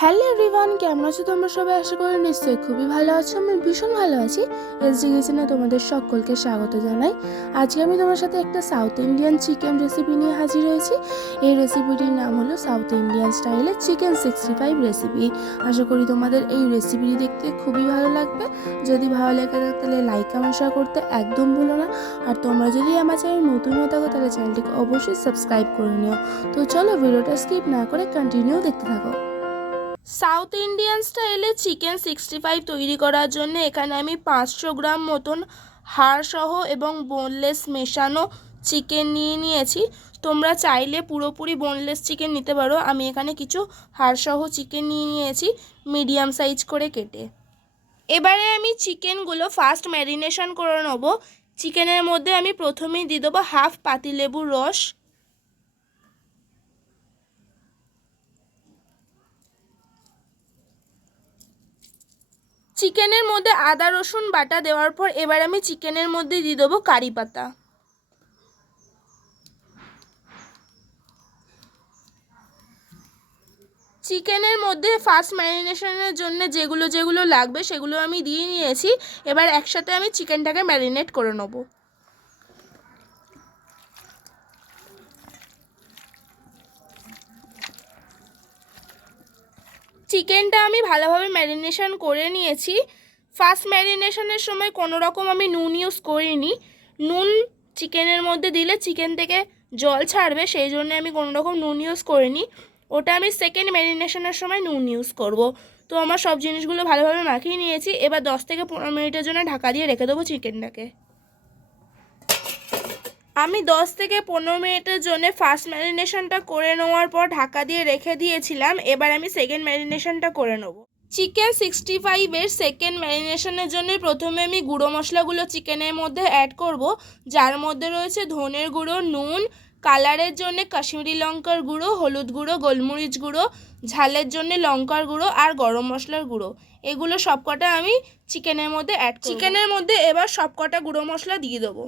Hello everyone, কেমন আছো তোমরা সবাই? আশা করি নিশ্চয়ই খুবই ভালো আছো। আমি ভীষণ ভালো আছি। এসডি কিচেনে তোমাদের সকলকে স্বাগত জানাই। আজকে আমি তোমার সাথে একটা সাউথ ইন্ডিয়ান চিকেন রেসিপি নিয়ে হাজির হয়েছি। এই রেসিপিটির নাম হলো সাউথ ইন্ডিয়ান স্টাইলের চিকেন 65 রেসিপি। আশা করি তোমাদের এই রেসিপিটি দেখতে খুবই ভালো লাগবে। যদি ভালো লেগে থাকে তাহলে লাইক কমেন্ট শেয়ার করতে একদম ভুলো না। আর তোমরা যদি আমার চ্যানেল নতুন হয়ে থাকো তাহলে চ্যানেলটিকে অবশ্যই সাবস্ক্রাইব করে নিও। তো চলো ভিডিওটা স্কিপ না করে কন্টিনিউ দেখতে থাকো। সাউথ ইন্ডিয়ান স্টাইলে চিকেন 65 তৈরি করার জন্য এখানে আমি 500 গ্রাম মতন হাড়সহ এবং বোনলেস মেশানো চিকেন নিয়েছি। তোমরা চাইলে পুরোপুরি বোনলেস চিকেন নিতে পারো। আমি এখানে কিছু হাড়সহ চিকেন নিয়েছি মিডিয়াম সাইজ করে কেটে। এবারে আমি চিকেনগুলো ফার্স্ট ম্যারিনেশন করে নেব। চিকেনের মধ্যে আমি প্রথমেই দিয়ে দেবো হাফ পাতিলেবুর রস, চিকেনের মধ্যে আদা রসুন বাটা দেওয়ার পর এবার আমি চিকেনের মধ্যে দিয়ে দেবো কারি পাতা। চিকেনের মধ্যে ফার্স্ট ম্যারিনেশনের জন্য যেগুলো লাগবে সেগুলো আমি দিয়ে নিয়েছি। এবার একসাথে আমি চিকেনটাকে ম্যারিনেট করে নেব। চিকেনটা আমি ভালোভাবে ম্যারিনেশন করে নিয়েছি। ফার্স্ট ম্যারিনেশনের সময় কোনো রকম আমি নুন ইউজ করিনি। নুন চিকেনের মধ্যে দিলে চিকেন থেকে জল ছাড়বে, সেই জন্য আমি কোনো রকম নুন ইউজ করিনি। ওটা আমি সেকেন্ড ম্যারিনেশনের সময় নুন ইউজ করব। তো আমার সব জিনিসগুলো ভালোভাবে মাখিয়ে নিয়েছি। এবার 10 থেকে 15 মিনিটের জন্য ঢাকা দিয়ে রেখে দেবো চিকেনটাকে। আমি 10 থেকে 15 মিনিটের জন্য ফার্স্ট ম্যারিনেশনটা করে নেওয়ার পর ঢাকা দিয়ে রেখে দিয়েছিলাম। এবার আমি সেকেন্ড ম্যারিনেশনটা করে নেব। চিকেন 65-এর সেকেন্ড ম্যারিনেশনের জন্য প্রথমে আমি গুঁড়ো মশলাগুলো চিকেনের মধ্যে অ্যাড করব, যার মধ্যে রয়েছে ধনের গুঁড়ো, নুন, কালারের জন্য কাশ্মীরি লঙ্কার গুঁড়ো, হলুদ গুঁড়ো, গোলমরিচ গুঁড়ো, ঝালের জন্য লঙ্কার গুঁড়ো আর গরম মশলার গুঁড়ো। এগুলো সবকটা আমি চিকেনের মধ্যে অ্যাড করব। চিকেনের মধ্যে এবার সবকটা গুঁড়ো মশলা দিয়ে দেবো।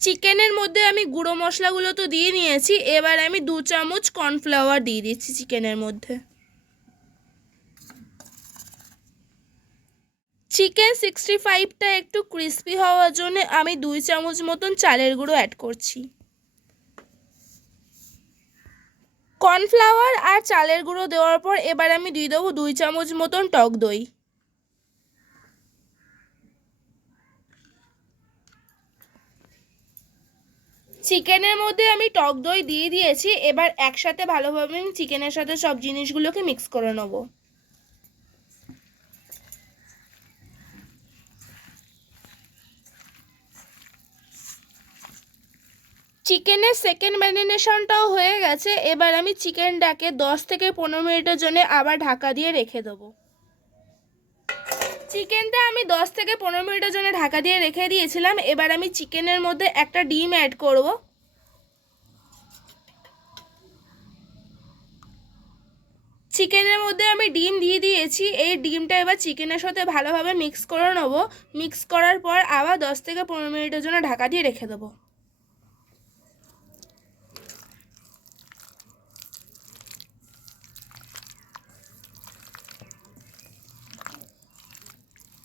চিকেনের মধ্যে আমি গুঁড়ো মশলাগুলো তো দিয়ে নিয়েছি। এবার আমি 2 চামচ কর্নফ্লাওয়ার দিয়ে দিচ্ছি চিকেনের মধ্যে। চিকেন 65টা একটু ক্রিস্পি হওয়ার জন্য আমি 2 চামচ মতন চালের গুঁড়ো অ্যাড করছি। কর্নফ্লাওয়ার আর চালের গুঁড়ো দেওয়ার পর এবার আমি দিয়ে দেবো 2 চামচ মতন টক দই। চিকেনের মধ্যে আমি টক দই দিয়ে দিয়েছি। এবার একসাথে ভালোভাবে আমি চিকেনের সাথে সব জিনিসগুলোকে মিক্স করে নেব। চিকেনের সেকেন্ড ম্যারিনেশনটাও হয়ে গেছে। এবার আমি চিকেনটাকে 10 থেকে 15 মিনিটের জন্য আবার ঢাকা দিয়ে রেখে দেবো। চিকেনটা আমি 10 থেকে 15 মিনিটের জন্য ঢাকা দিয়ে রেখে দিয়েছিলাম। এবার আমি চিকেনের মধ্যে একটা ডিম অ্যাড করব। চিকেনের মধ্যে আমি ডিম দিয়ে দিয়েছি। এই ডিমটা এবার চিকেনের সাথে ভালোভাবে মিক্স করে নেব। মিক্স করার পর আবার 10 থেকে 15 মিনিটের জন্য ঢাকা দিয়ে রেখে দেবো।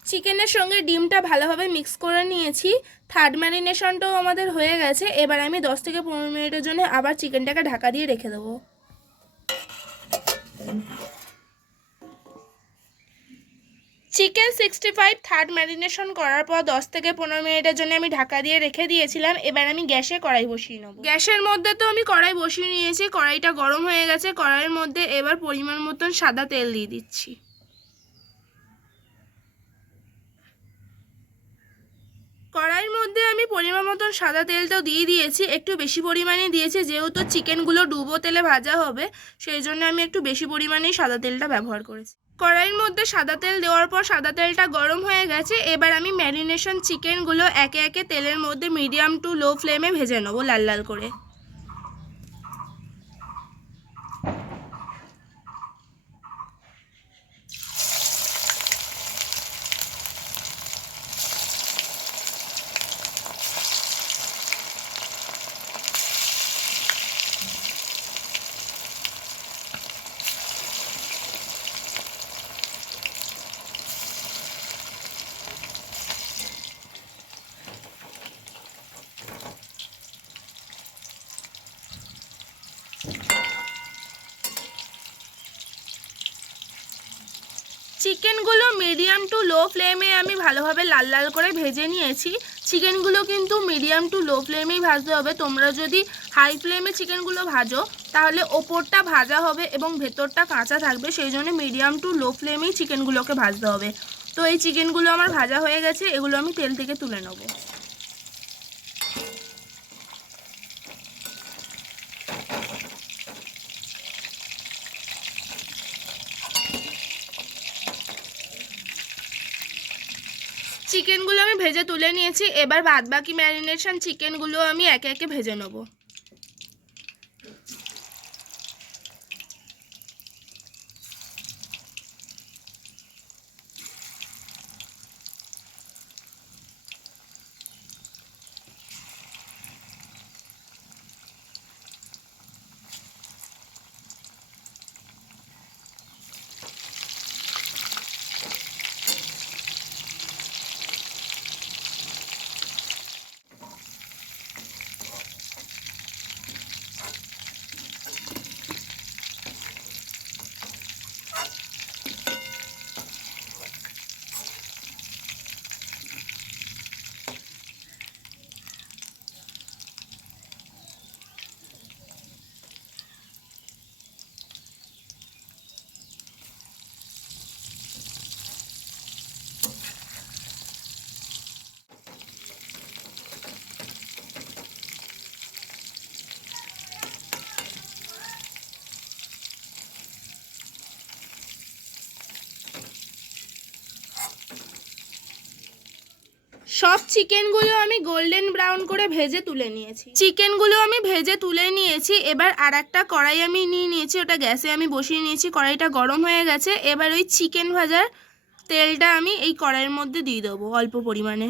চিকেনের সঙ্গে ডিমটা ভালোভাবে মিক্স করে নিয়েছি। থার্ড ম্যারিনেশনটাও আমাদের হয়ে গেছে। এবার আমি 10 থেকে 15 মিনিটের জন্য আবার চিকেনটাকে ঢাকা দিয়ে রেখে দেবো। চিকেন 65 থার্ড ম্যারিনেশন করার পর 10 থেকে 15 মিনিটের জন্য আমি ঢাকা দিয়ে রেখে দিয়েছিলাম। এবার আমি গ্যাসে কড়াই বসিয়ে নেব। গ্যাসের মধ্যে তো আমি কড়াই বসিয়ে নিয়েছি। কড়াইটা গরম হয়ে গেছে। কড়াইয়ের মধ্যে এবার পরিমাণ মতন সাদা তেল দিয়ে দিচ্ছি। কড়াইয়ের মধ্যে আমি পরিমাণ মতন সাদা তেলটাও দিয়ে দিয়েছি। একটু বেশি পরিমাণে দিয়েছি, যেহেতু চিকেনগুলো ডুবো তেলে ভাজা হবে সেই জন্য আমি একটু বেশি পরিমাণেই সাদা তেলটা ব্যবহার করেছি। কড়াইয়ের মধ্যে সাদা তেল দেওয়ার পর সাদা তেলটা গরম হয়ে গেছে। এবার আমি ম্যারিনেশন চিকেনগুলো একে একে তেলের মধ্যে মিডিয়াম টু লো ফ্লেমে ভেজে নেবো লাল লাল করে। চিকেনগুলো মিডিয়াম টু লো ফ্লেমে আমি ভালোভাবে লাল লাল করে ভেজে নিয়েছি। চিকেনগুলো কিন্তু মিডিয়াম টু লো ফ্লেমেই ভাজতে হবে। তোমরা যদি হাই ফ্লেমে চিকেনগুলো ভাজো তাহলে ওপরটা ভাজা হবে এবং ভেতরটা কাঁচা থাকবে, সেই জন্য মিডিয়াম টু লো ফ্লেমেই চিকেনগুলোকে ভাজতে হবে। তো এই চিকেনগুলো আমার ভাজা হয়ে গেছে, এগুলো আমি তেল থেকে তুলে নেব। চিকেনগুলো আমি ভেজে তুলে নিয়েছি, এবার বাদবাকি ম্যারিনেশন চিকেনগুলো আমি একে একে ভেজে নেব। সব চিকেনগুলো আমি গোল্ডেন ব্রাউন করে ভেজে তুলে নিয়েছি। চিকেনগুলো আমি ভেজে তুলে নিয়েছি। এবার আর একটা কড়াই আমি নিয়ে নিয়েছি, ওটা গ্যাসে আমি বসিয়ে নিয়েছি। কড়াইটা গরম হয়ে গেছে, এবার ওই চিকেন ভাজার তেলটা আমি এই কড়াইয়ের মধ্যে দিয়ে দেবো অল্প পরিমাণে।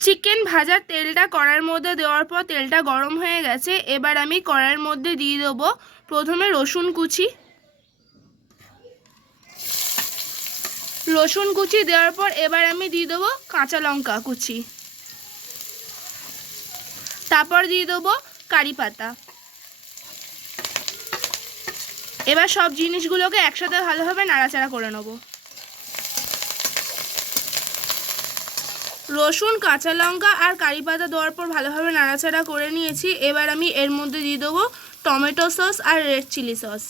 চিকেন ভাজার তেলটা কড়াইয়ের মধ্যে দেওয়ার পর তেলটা গরম হয়ে গেছে, এবার আমি কড়াইয়ের মধ্যে দিয়ে দেবো প্রথমে রসুন কুচি। রসুন কুচি দেওয়ার পর এবার আমি দিয়ে দেবো কাঁচা লঙ্কা কুচি, তারপর দিয়ে দেবো কারি পাতা। এবার সব জিনিসগুলোকে একসাথে ভালোভাবে নাড়াচাড়া করে নেব। রসুন, কাঁচা লঙ্কা আর কারি পাতা দেওয়ার পর ভালোভাবে নাড়াচাড়া করে নিয়েছি। এবার আমি এর মধ্যে দিয়ে দেবো টমেটো সস আর রেড চিলি সস।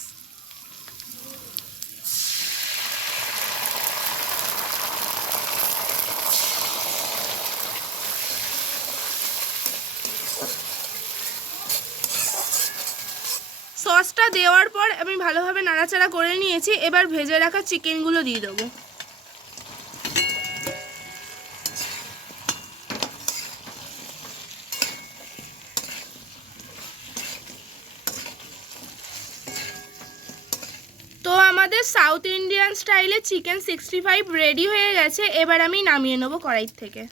সসটা দেওয়ার পর আমি ভালোভাবে নাড়াচাড়া করে নিয়েছি। এবার ভেজে রাখা চিকেনগুলো দিয়ে দেবো। তো আমাদের সাউথ ইন্ডিয়ান স্টাইলে চিকেন 65 রেডি হয়ে গেছে। এবার আমি নামিয়ে নেবো কড়াই থেকে।